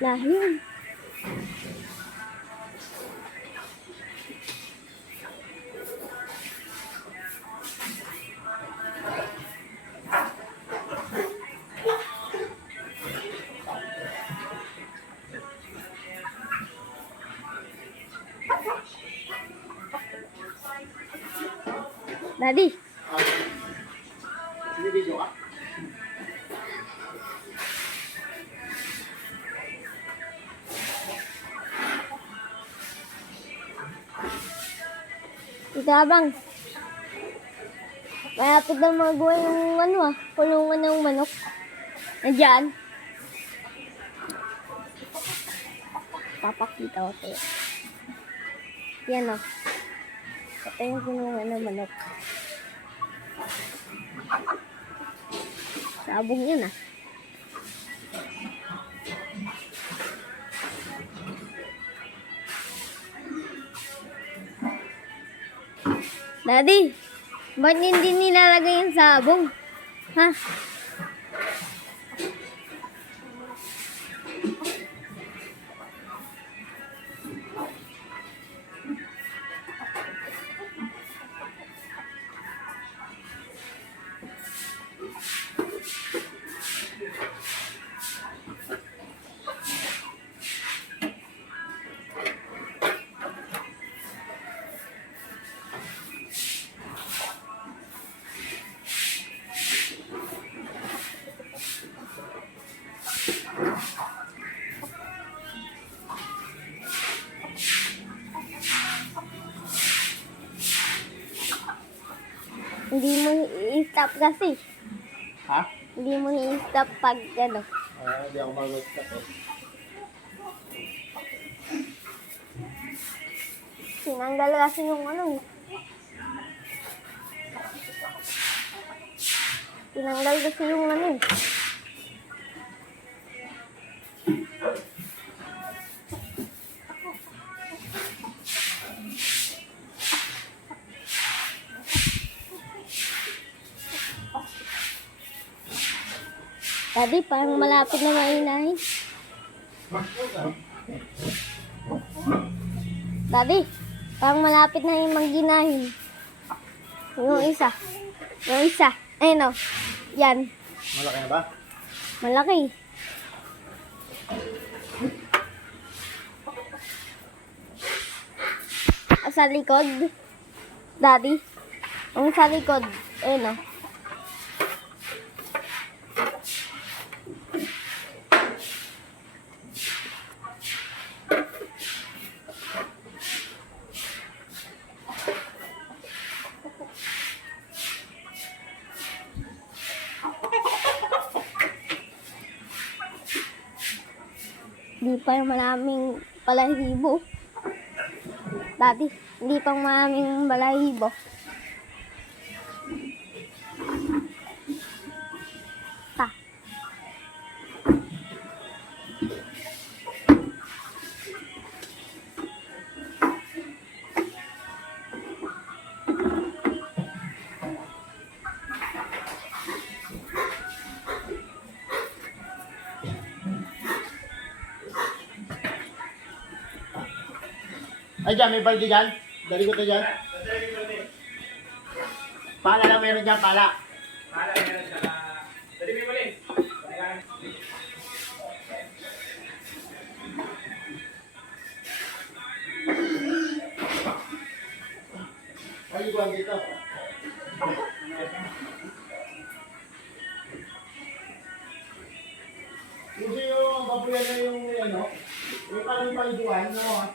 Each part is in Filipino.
Lahing. Daddy. Video ka? Itabang. Malapit na magawa yung kulungan ng manok. Nandiyan. Papakita ko tayo. Yan o. Ito yung kulungan ng manok. Sabong yun ah. Daddy, ba't hindi nilalagay yung sabong? Ha? Hindi mo i-stop kasi. Ha? Hindi mo i-stop pag ano. Hindi ako mag-stop eh. Tinanggal kasi yung ano eh. Tinanggal kasi yung ano eh. Daddy, parang malapit na mainahin. Daddy, parang malapit na yung mangginahin. Yung isa. Yung isa. Ayun o. Yan. Malaki na ba? Malaki. Sa likod. Daddy. Yung sa likod. Ayun o. Hindi pa maraming balahibo. Daddy, hindi pa maraming balahibo. Ta. Ay, dyan, may balde dyan. Dali ko to dyan. Pala lang meron dyan, pala. Pala meron dyan. Dali mo balik. Ay, igual dito. Kasi yung babuyan na yung ano, yung parang paliguan, no?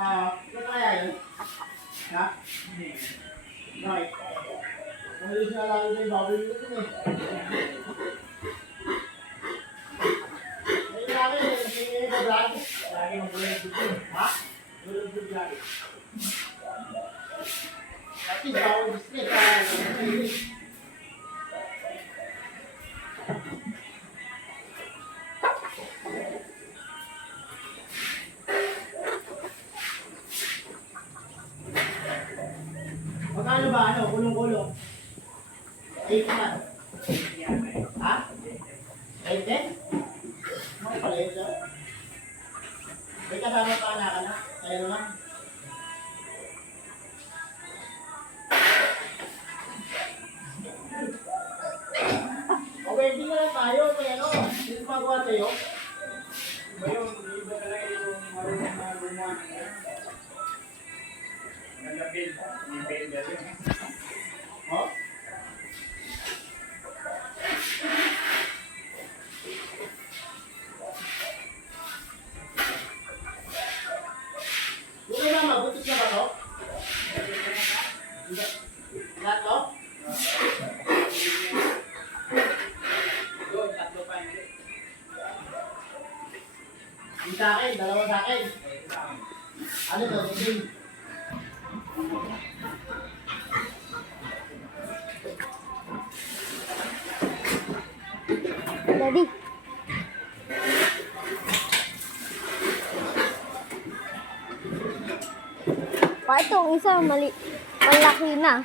Ano kaya yun? Ha? Right. Mahalis na lalo na yung baboy nito eh. Ayun namin, hindi na vlog. Lagi mag-vlog dito. Ha? Vlog lagi. Kasi bawal display ka. Magkano ba ano? Kulong-kulong? 8 na. Ha? 8? pala yun, sir. May kasama pa anak ka na? Ayun lang. O, wedding na lang tayo. Kaya ano, hindi magawa tayo. Iba yung iba talaga yung marunong na gumawa. Nagapil. May painter yun. Oh? Yung kay mama, butis na ba to? Lahat to? Doon, tatlo pa hindi. Yung sa akin, dalawa sa akin. Ano to? Sige. Daddy. Pa, itong isa, malaki na.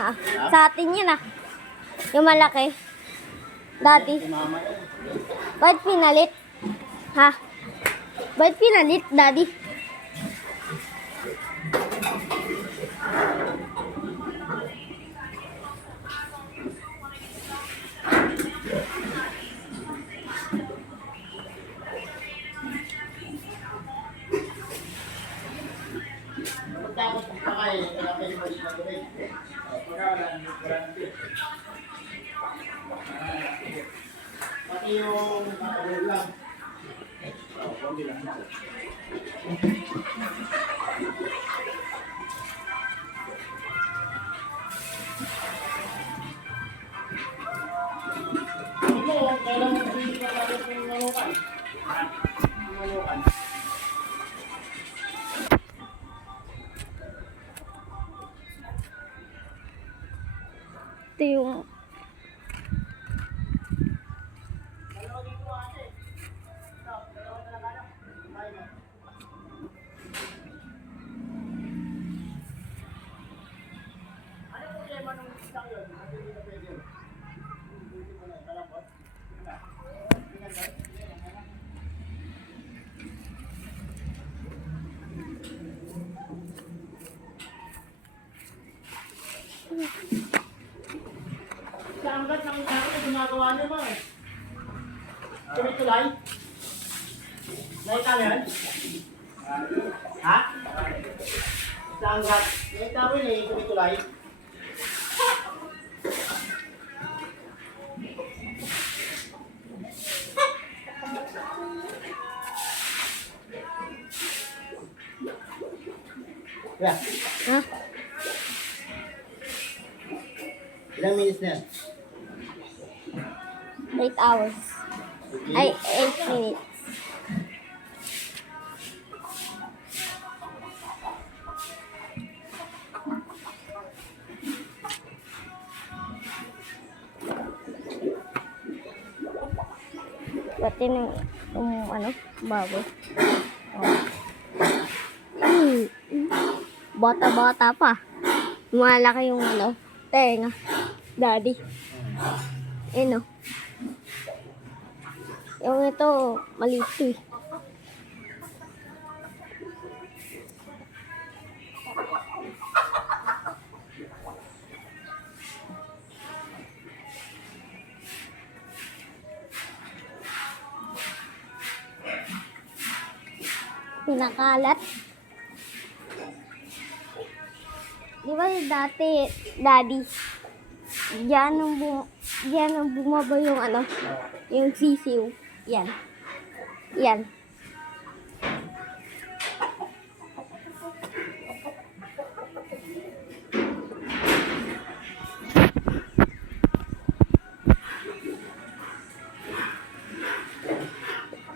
Ha? Sa atin yun ah. Yung malaki. Daddy. Si mama yan. Ba't pinalit? Ha? Ba't pinalit, Daddy? Tapos pagkakain, kaya pwede mo rin mag-uwi. Pagka wala nang pil. Pati yung nakagul lang. Konti lang. Hindi mo, kailan mo hindi ka tapos yung malukan. Yung malukan. Ito yung... Dalawa dito ate. Ito, dalawa talaga na. Kumain na. Ano problema nung isang yun? Kasi hindi na pwede yun. Hindi mo na, kalambot. Sa angkat ng isa ko, ginagawa niyo mo eh. Tuloy-tuloy? Nakita mo yan? Ha? Sa angkat. Nakita mo yun eh, tuloy-tuloy. Yeah. Ha? Ilang minutes na yan? 8 hours. Ay, 8 minutes. Pati ng ano, baboy. Oh. Bata-bata pa. Malaki yung ano, tenga. Daddy. Ano? Yung ito, maliit to eh. Pinakalat. Di ba dati, Daddy, diyan ang bumaba yung ano, yung sisiw. Yan. Yan.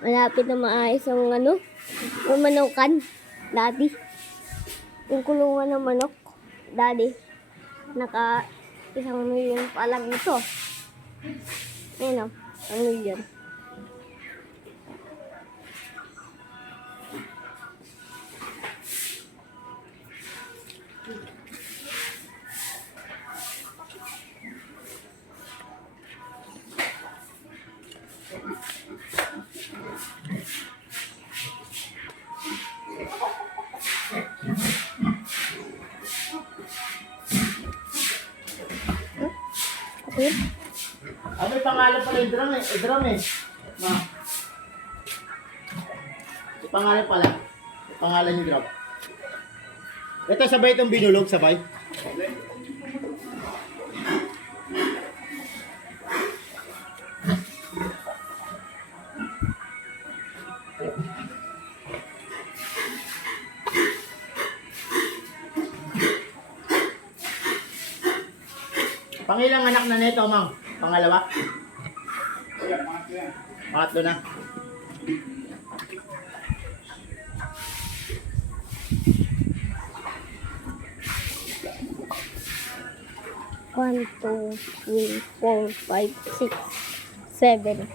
Malapit na maayos ang ano, yung manukan, Daddy. Yung kulungan ng manok, Daddy. Naka 1,000,000 pa lang ito. Ayun o, 1,000,000. Wait. Ah, may pangalan pala yung drum eh. Drum eh. Ma. May pangalan pala. May pangalan yung drum. Ito sabay itong binulog, sabay. Pangilang anak na nito, Mang? Pangalawa? Yan, mga ito yan. Pangatlo na. One, two, three, 4, 5, 6, 7,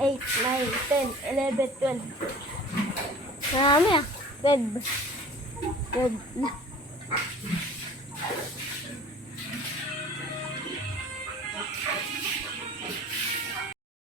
8, 9, 10, 11, 12. Marami ah. 12. 12.